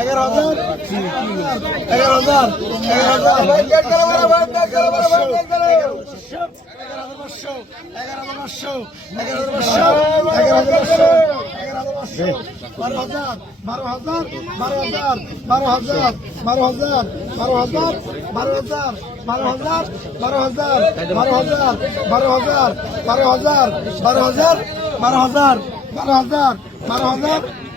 এগারো হাজার এগারো হাজার এগারো হাজার বারো হাজার বারো হাজার বারো হাজার বারো হাজার বারো হাজার বারো হাজার বারো হাজার বারো হাজার বারো হাজার বারো হাজার বারো হাজার বারো হাজার বারো হাজার বারো হাজার বারো হাজার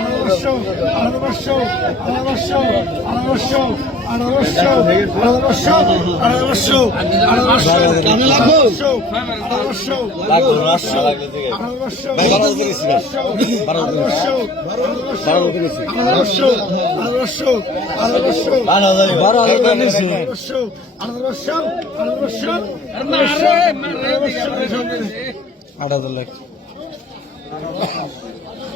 আলোবর্ষ আলোবর্ষ আলোবর্ষ আলোবর্ষ আট হাজার লাখ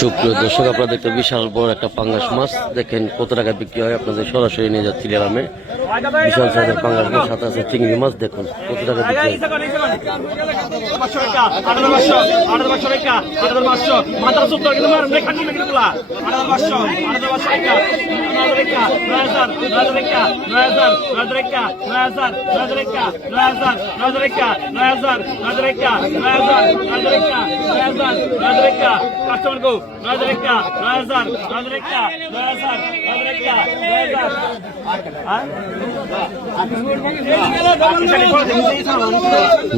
সুপ্রিয় দর্শক, আপনাদের একটা বিশাল বড় একটা পাঙ্গাস মাছ। দেখেন কত টাকা বিক্রি হয়, আপনাদের সরাসরি নিয়ে যাচ্ছি গ্রামে। বিশাল সাইজের পাঙ্গাস মাছ হাতে আছে চিংড়ি মাছ, দেখুন, কত টাকা বিক্রি হয়। কাস্টমার গো নয় হাজার একটা নয় হাজার নয় হাজার একটা নয় হাজার নয় হাজার একটা নয় হাজার আর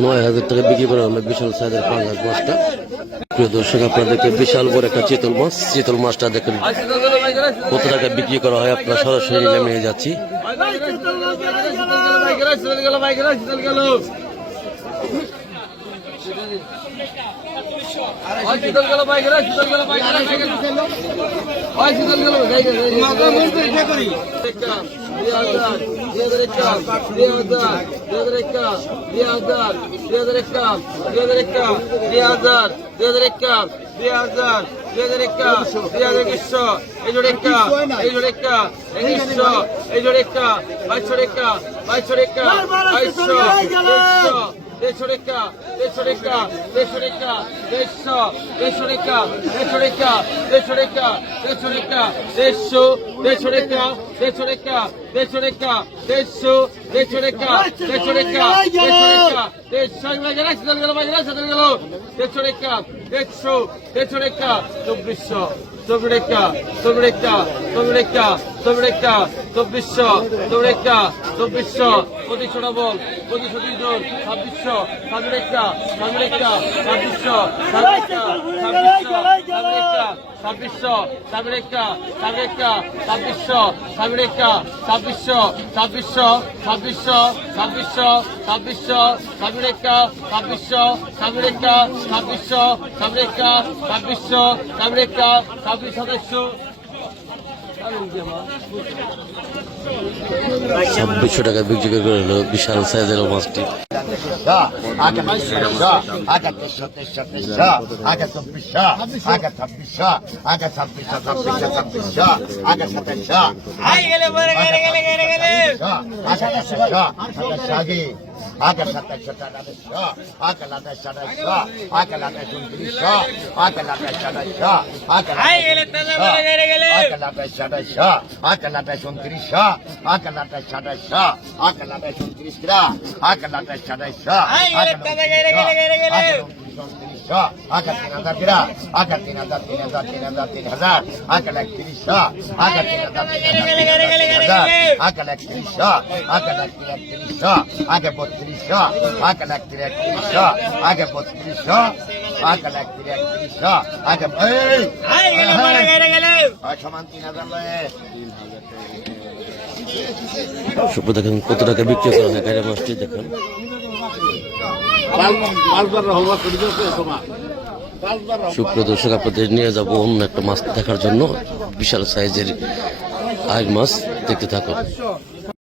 নয় হাজার টাকা বিক্রি করা হলো বিশাল সাইজের পাঙ্গাস মাছটা। প্রিয় দর্শক, আপনাদেরকে বিশাল বড় একটা চিতল মাছ। চিতল মাছটা দেখেন কত টাকা বিক্রি করা হয়, আপনার সরাসরি নিয়ে যাচ্ছি। দেড়শো রেখা দেড়শো রেখা দেড়শো রেখা দেড়শো দেড়শো রেখা দেড়শো রেখা দেড়শো রেখা দেড়শো রেখা দেড়শো দেড়শো রেখা দেড়শো টাকা দেড়শো রেখা দেড়শো দেড়শো রেখা দেড়শো রেখা দেড়শো রেখা দেড়শো চলে গেল বাইরে চলে গেল। দেড়শো রেখা দেড়শো দেড়শো রেখা চব্বিশশো চব্বিশ রেখা চব্বিশ রেখা চব্বিশ রেখা চব্বিশ রেখা চব্বিশশো চব্বিশ রেখা চব্বিশশো, পঁচিশশো ডবল ছাব্বিশশো ছাব্বিশ রেখা ছাব্বিশ রেখা ছাব্বিশশো ছাব্বিশ রেখা ছাব্বিশশো ছাব্বিশ রেখা ছাব্বিশ রেখা ছাব্বিশশো ছাব্বিশ রেখা ছাব্বিশশো ছাব্বিশশো ছাব্বিশশো ছাব্বিশশো ছাব্বিশশো ছাব্বিশ আমেরিকা ছাব্বিশ আমেরিকা ছাব্বিশ আমেরিকা ছাব্বিশ আমেরিকা, ছাব্বিশ সদস্য। ছাব্বিশশো টাকা বিক্রি করে হলো বিশাল সাইজের মাছটি। আগে বাইশশো আগে তেইশশো আগে চব্বিশশো আগে ছাব্বিশশো ছাব্বিশশো ছাব্বিশশো আগে সাতাইশশো আগে আগে সাতাইশশো আঠাইশশো আগে লাটাইশ আঠাইশশো আগে লাটাইশ উনত্রিশশো আগে লাটাইশ আঠাইশশো আগে লাটাইশ আঠাইশশো আগে লাটাইশ উনত্রিশশো আগে লাটাইশ আঠাইশশো আগে লাটাইশ উনত্রিশরা আগে লাটাইশ আঠাইশশো আগে সমান তিন হাজার দেখেন কত টাকা বিক্রি করা হয় গাড়ি মাছটি দেখেন সুপ্রিয় দর্শক, আপনাদের নিয়ে যাব অন্য একটা মাছ দেখার জন্য। বিশাল সাইজের আগ মাছ। দেখতে থাকুন।